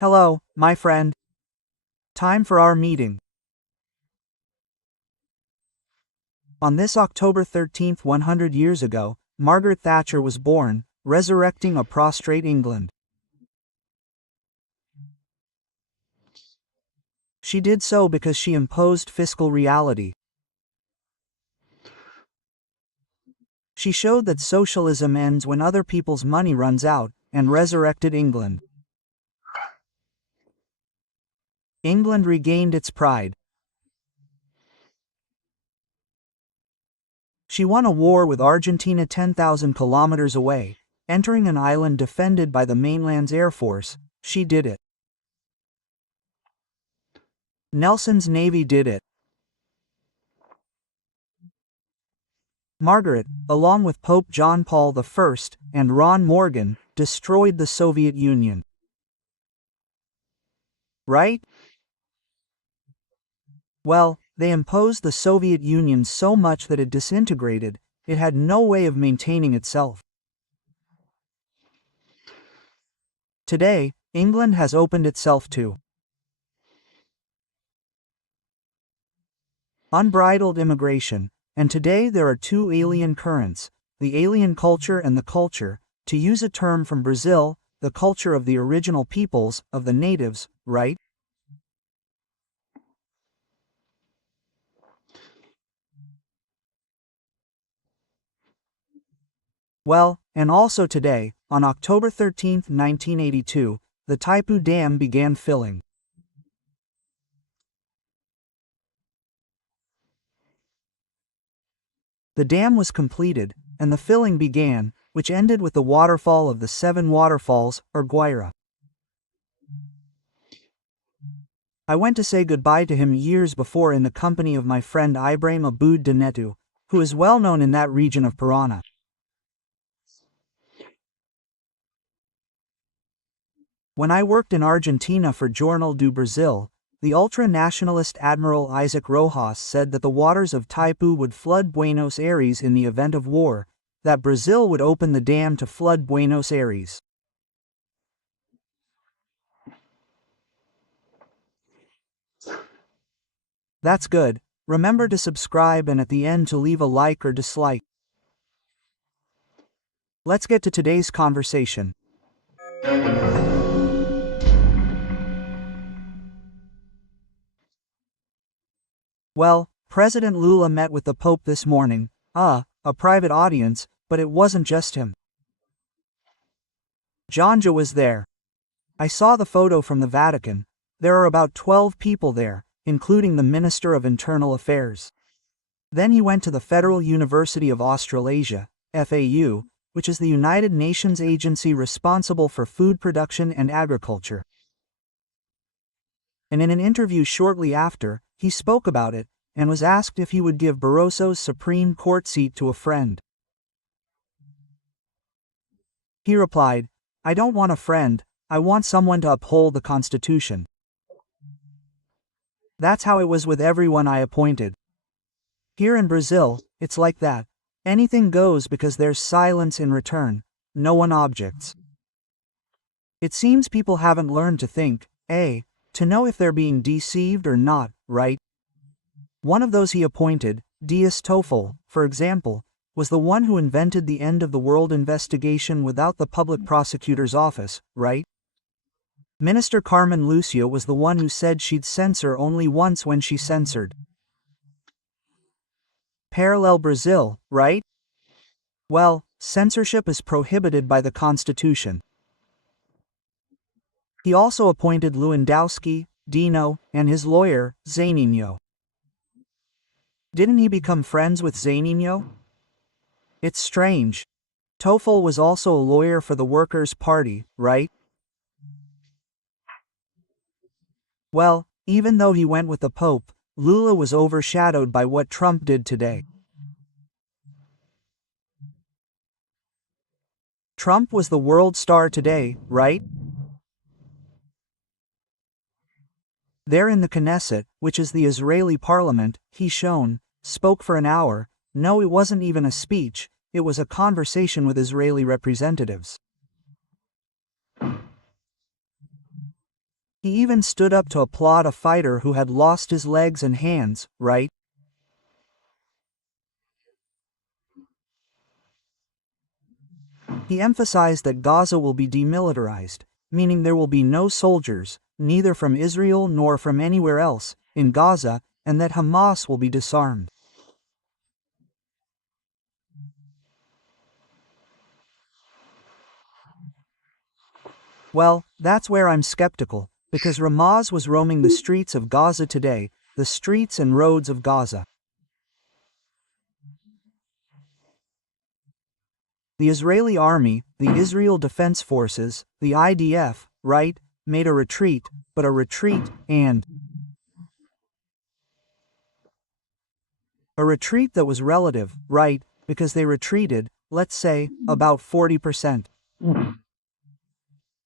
Hello, my friend. Time for our meeting. On this October 13th, 100 years ago, Margaret Thatcher was born, resurrecting a prostrate England. She did so because she imposed fiscal reality. She showed that socialism ends when other people's money runs out, and resurrected England. England regained its pride. She won a war with Argentina 10,000 kilometers away, entering an island defended by the mainland's air force. She did it. Nelson's navy did it. Margaret, along with Pope John Paul I and Ron Morgan, destroyed the Soviet Union. Right? Well, they imposed the Soviet Union so much that it disintegrated. It had no way of maintaining itself. Today, England has opened itself to unbridled immigration, and today there are two alien currents, the alien culture and the culture, to use a term from Brazil, the culture of the original peoples, of the natives, right? Well, and also today, on October 13, 1982, the Taipu Dam began filling. The dam was completed, and the filling began, which ended with the waterfall of the Seven Waterfalls, or Guaira. I went to say goodbye to him years before in the company of my friend Ibrahim Aboud Danetu, who is well known in that region of Parana. When I worked in Argentina for Jornal do Brasil, the ultra-nationalist Admiral Isaac Rojas said that the waters of Taipu would flood Buenos Aires in the event of war, that Brazil would open the dam to flood Buenos Aires. That's good. Remember to subscribe and at the end to leave a like or dislike. Let's get to today's conversation. Well, President Lula met with the Pope this morning. A private audience, but it wasn't just him. Janja was there. I saw the photo from the Vatican. There are about 12 people there, including the Minister of Internal Affairs. Then he went to the Federal University of Australasia, FAU, which is the United Nations agency responsible for food production and agriculture. And in an interview shortly after, he spoke about it, and was asked if he would give Barroso's Supreme Court seat to a friend. He replied, "I don't want a friend, I want someone to uphold the Constitution." That's how it was with everyone I appointed. Here in Brazil, it's like that. Anything goes because there's silence in return, no one objects. It seems people haven't learned to think, to know if they're being deceived or not, right? One of those he appointed, Dias Toffel, for example, was the one who invented the end of the world investigation without the public prosecutor's office, right? Minister Carmen Lucio was the one who said she'd censor only once when she censored. Parallel Brazil, right? Well, censorship is prohibited by the Constitution. He also appointed Lewandowski, Dino, and his lawyer, Zaninho. Didn't he become friends with Zaninho? It's strange. Toffel was also a lawyer for the Workers' Party, right? Well, even though he went with the Pope, Lula was overshadowed by what Trump did today. Trump was the world star today, right? There in the Knesset, which is the Israeli parliament, he spoke for an hour. No, it wasn't even a speech, it was a conversation with Israeli representatives. He even stood up to applaud a fighter who had lost his legs and hands, right? He emphasized that Gaza will be demilitarized, meaning there will be no soldiers, neither from Israel nor from anywhere else, in Gaza, and that Hamas will be disarmed. Well, that's where I'm skeptical, because Hamas was roaming the streets of Gaza today, the streets and roads of Gaza. The Israeli army, the Israel Defense Forces, the IDF, right, made a retreat, but a retreat, and a retreat that was relative, right, because they retreated, let's say, about 40%.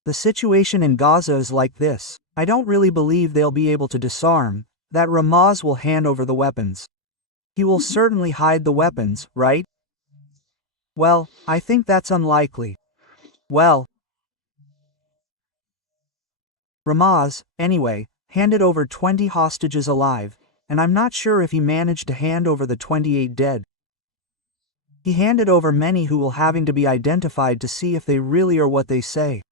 The situation in Gaza is like this. I don't really believe they'll be able to disarm, that Hamas will hand over the weapons. He will certainly hide the weapons, right? Well, I think that's unlikely. Well, Hamas, anyway, handed over 20 hostages alive, and I'm not sure if he managed to hand over the 28 dead. He handed over many who will having to be identified to see if they really are what they say.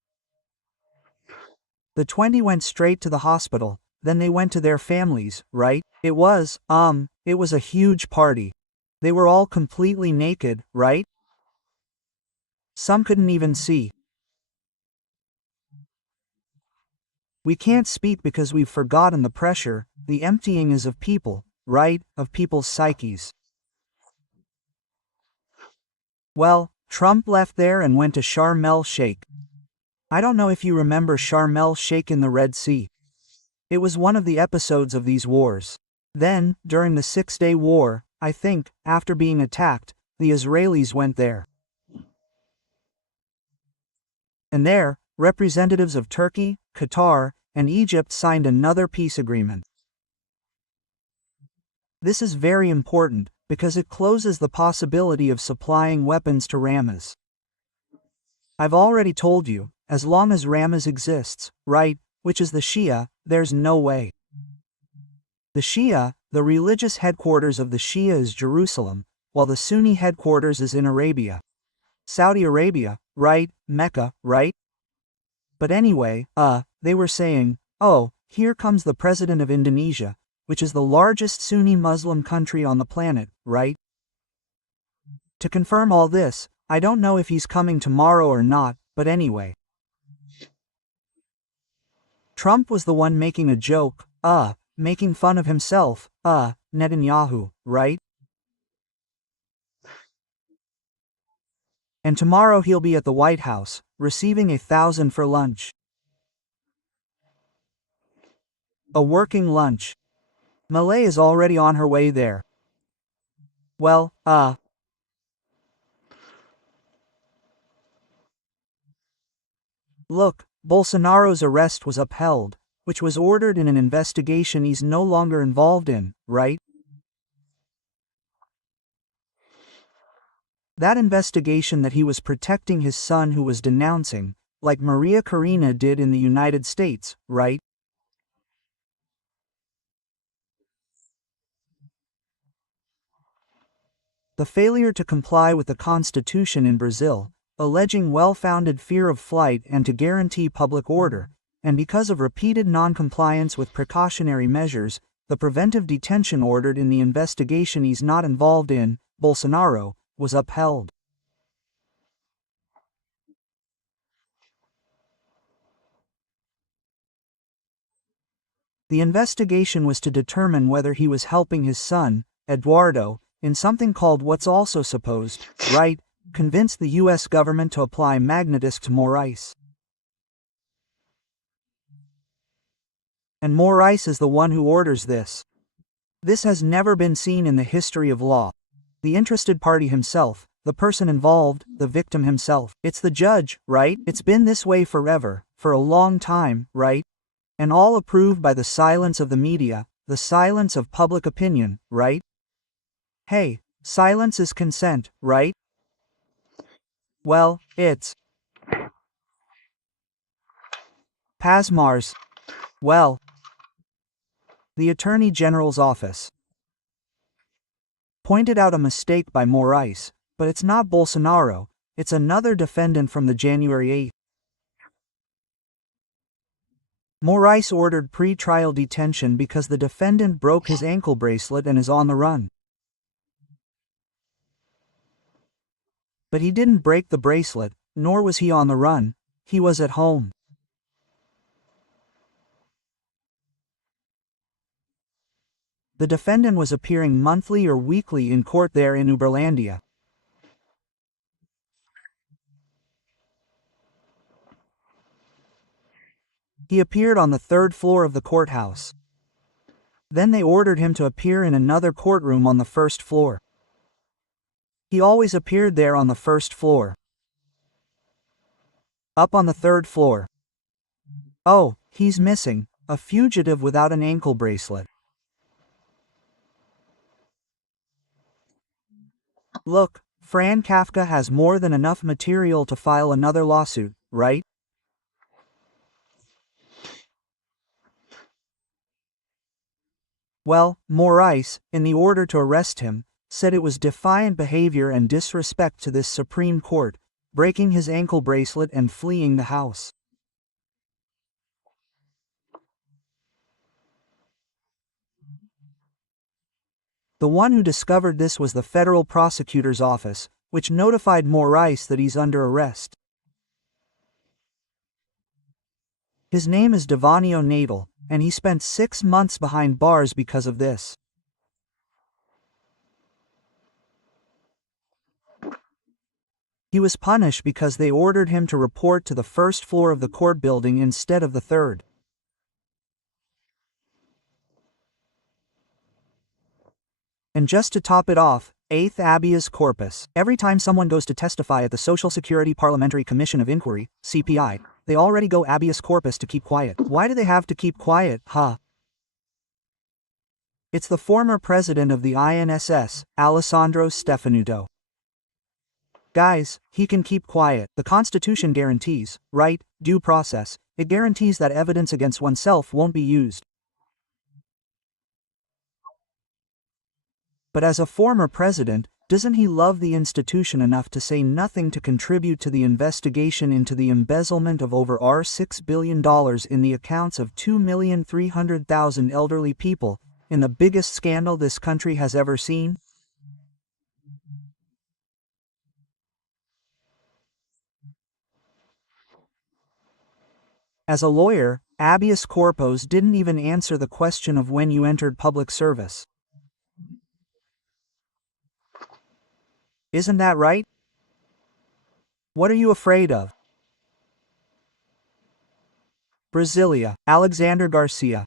The 20 went straight to the hospital, then they went to their families, right? It was a huge party. They were all completely naked, right? Some couldn't even see. We can't speak because we've forgotten the pressure, the emptying is of people, right? Of people's psyches. Well, Trump left there and went to Sharm el-Sheikh. I don't know if you remember Sharm el-Sheikh in the Red Sea. It was one of the episodes of these wars. Then, during the Six-Day War, I think, after being attacked, the Israelis went there. And there, representatives of Turkey, Qatar, and Egypt signed another peace agreement. This is very important, because it closes the possibility of supplying weapons to Hamas. I've already told you, as long as Hamas exists, right, which is the Shia, there's no way. The Shia, the religious headquarters of the Shia is Jerusalem, while the Sunni headquarters is in Arabia. Saudi Arabia, right, Mecca, right? But anyway, they were saying, oh, here comes the president of Indonesia, which is the largest Sunni Muslim country on the planet, right? To confirm all this, I don't know if he's coming tomorrow or not, but anyway. Trump was the one making a joke, making fun of himself, Netanyahu, right? And tomorrow he'll be at the White House, receiving 1,000 for lunch. A working lunch. Malay is already on her way there. Well, look, Bolsonaro's arrest was upheld, which was ordered in an investigation he's no longer involved in, right? That investigation that he was protecting his son who was denouncing, like Maria Karina did in the United States, right? The failure to comply with the Constitution in Brazil, alleging well-founded fear of flight and to guarantee public order, and because of repeated non-compliance with precautionary measures, the preventive detention ordered in the investigation he's not involved in, Bolsonaro, was upheld. The investigation was to determine whether he was helping his son, Eduardo, in something called what's also supposed, right, convince the U.S. government to apply magnetics to more ice. And more ice is the one who orders this. This has never been seen in the history of law. The interested party himself, the person involved, the victim himself. It's the judge, right? It's been this way forever, for a long time, right? And all approved by the silence of the media, the silence of public opinion, right? Hey, silence is consent, right? Well, it's PASMARS. Well, the Attorney General's office pointed out a mistake by Moraes, but it's not Bolsonaro, it's another defendant from the January 8th. Moraes ordered pre-trial detention because the defendant broke his ankle bracelet and is on the run. But he didn't break the bracelet, nor was he on the run, he was at home. The defendant was appearing monthly or weekly in court there in Uberlandia. He appeared on the third floor of the courthouse. Then they ordered him to appear in another courtroom on the first floor. He always appeared there on the first floor. Up on the third floor. Oh, he's missing, a fugitive without an ankle bracelet. Look, Fran Kafka has more than enough material to file another lawsuit, right? Well, Moraes, in the order to arrest him, said it was defiant behavior and disrespect to this Supreme Court, breaking his ankle bracelet and fleeing the house. The one who discovered this was the federal prosecutor's office, which notified Moraes that he's under arrest. His name is Devanio Nadal, and he spent 6 months behind bars because of this. He was punished because they ordered him to report to the first floor of the court building instead of the third. And just to top it off, eighth habeas corpus. Every time someone goes to testify at the Social Security Parliamentary Commission of Inquiry, CPI, they already go habeas corpus to keep quiet. Why do they have to keep quiet, huh? It's the former president of the INSS, Alessandro Stefanuto. Guys, he can keep quiet. The Constitution guarantees, right, due process. It guarantees that evidence against oneself won't be used. But as a former president, doesn't he love the institution enough to say nothing to contribute to the investigation into the embezzlement of over $6 billion in the accounts of 2,300,000 elderly people, in the biggest scandal this country has ever seen? As a lawyer, habeas corpus didn't even answer the question of when you entered public service. Isn't that right? What are you afraid of? Brasilia, Alexandre Garcia.